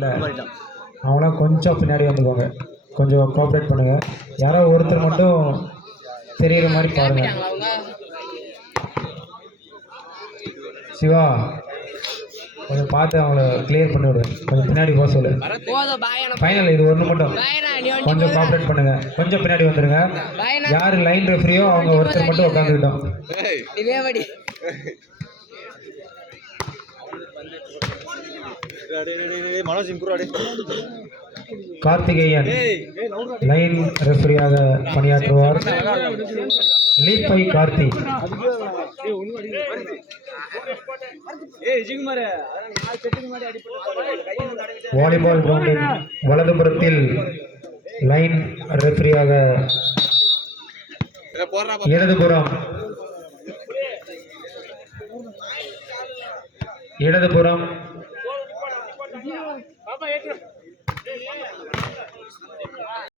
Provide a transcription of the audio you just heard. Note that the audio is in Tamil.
இல்லை அவங்களாம் கொஞ்சம் பின்னாடி வந்துக்கோங்க. கொஞ்சம் கோஆப்ரேட் பண்ணுங்கள். யாரோ ஒருத்தர் மட்டும் தெரிகிற மாதிரி பாருங்கள். சிவா கொஞ்சம் பார்த்து அவங்கள கிளியர் பண்ணி விடு. கொஞ்சம் பின்னாடி போக சொல்லு. ஃபைனல் இது ஒன்று மட்டும் கொஞ்சம் கோஆப்ரேட் பண்ணுங்கள். கொஞ்சம் பின்னாடி வந்துடுங்க. யார் லைன் ரெஃப்ரியோ அவங்க ஒருத்தர் மட்டும் உட்காந்துக்கிட்டோம். கார்த்திகேயன் லைன் ரெஃப்ரியாக பணியாற்றுவார். லீப்பை கார்த்தி. வாலிபால் கிரவுண்டின் வலதுபுறத்தில் லைன் ரெஃப்ரியாக இடதுபுறம்